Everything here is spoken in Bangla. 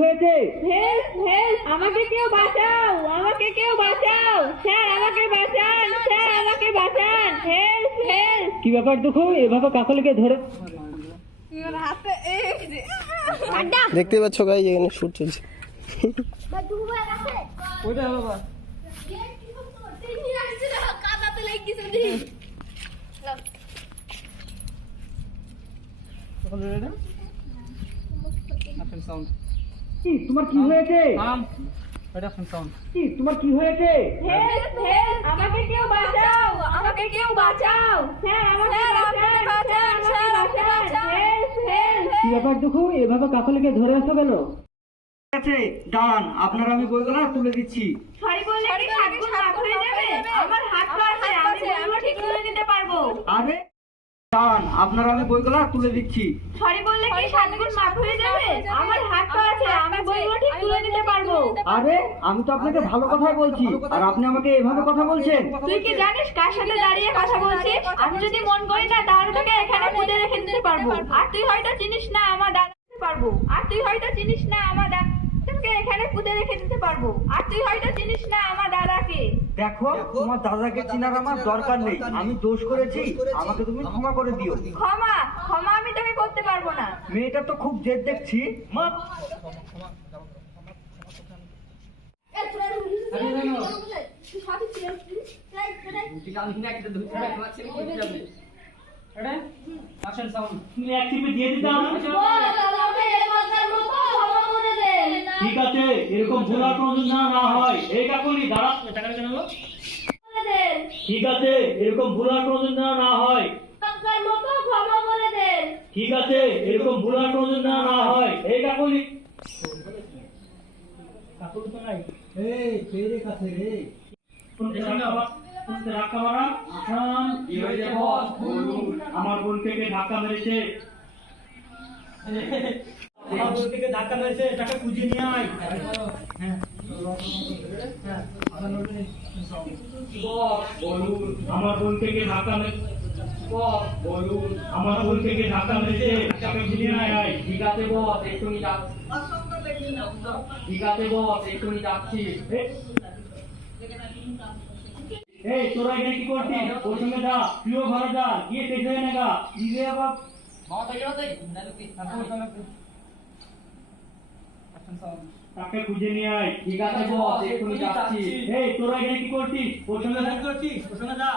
হয়েছে? হেল্প হেল্প, আমাকে কেউ বাঁচাও, আমাকে কেউ বাঁচাও, স্যার আমাকে বাঁচান, স্যার আমাকে বাঁচান, হেল্প হেল্প। কি ব্যাপার দেখো, এভাবে কাকলিকে ধরে দেখতে পাচ্ছ গাইস, এখানে শুট চলছে। তোমার কি হয়েছে? তোমার কি হয়েছে? হেল্প হেল্প, আমাকে কেউ বাঁচাও, আমাকে কেউ বাঁচাও, স্যার আমাকে বাঁচান, স্যার আমাকে বাঁচান, হেল্প হেল্প। কি ব্যাপার দেখো, এভাবে কাকলিকে ধরে আসো কেন? আছে দাঁড়ান, আপনার আমি বইগুলো তুলে দিচ্ছি। সরি বললে কি হাতগুলো মাপ হয়ে যাবে? আমার হাত পা আছে, আমি বইগুলো ঠিক তুলে দিতে পারবো। আরে দাঁড়ান, আপনার আমি বইগুলো তুলে দিচ্ছি। সরি বললে কি হাতগুলো মাপ হয়ে যাবে? আমার হাত পা আছে, আমি বইগুলো ঠিক তুলে দিতে পারবো। আরে আমি তো আপনাকে ভালো কথাই বলছি, আর আপনি আমাকে এভাবে কথা বলছেন। তুই কি জানিস কার সাথে দাঁড়িয়ে কথা বলছিস? আমি যদি মন করি না তাহলে তোকে এখানে পুঁতে রেখে দিতে পারবো। আর তুই হয়তো চিনিস না আমার দাদাকে পারবো। আর তুই হয়তো চিনিস না আমার দাদাকে এখানে পুঁতে রেখে দিতে পারবো। আর তুই হয়তো চিনিস না আমার দাদাকে। দেখো, তোমার দাদাকে চিনার আমার দরকার নেই। আমি দোষ করেছি, আমাকে তুমি ক্ষমা করে দিও। ক্ষমা ক্ষমা আমি তোকে করতে পারবো না। মেয়েটা তো খুব জেদ দেখছি। তুমি এক টিপে দিয়ে দিতাম। ঠিক আছে, এরকম ভুল আর কোনোদিন যেন না হয়। এই কাকুলি দাঁড়া, টাকাটা কেন হলো? ঠিক আছে, এরকম ভুল আর কোনোদিন যেন না হয়। ঠিক আছে, এরকম ভুল আর কোনোদিন যেন না হয়। এই কাকুলি কাকুলি তো নাই। এই পেরে কাছে রে আমার বোনকে ধাক্কা মেরেছে, আমার বোনকে ধাক্কা মেরেছে, তাকে খুঁজে নিয়ে আয়। আমার বোন থেকে ধাক্কা মেরেছে, আমার বোন থেকে ধাক্কা মেরেছে, তাকে খুঁজে নিয়ে আয়। ঠিক আছে বস, এক্ষুনি যাচ্ছি। ঠিক আছে বস, এক্ষুনি যাচ্ছি। এই তোরা এখানে কি করছিস? ওর সঙ্গে যা, প্রিয় ঘরে যা, গিয়ে দেখে নে গা। নিজে আবার তাকে খুঁজে নিয়ে আয়। ঠিক আছে বস, এক্ষুনি যাচ্ছি। এই তোরা এখানে কি করছিস? ওর সঙ্গে যা,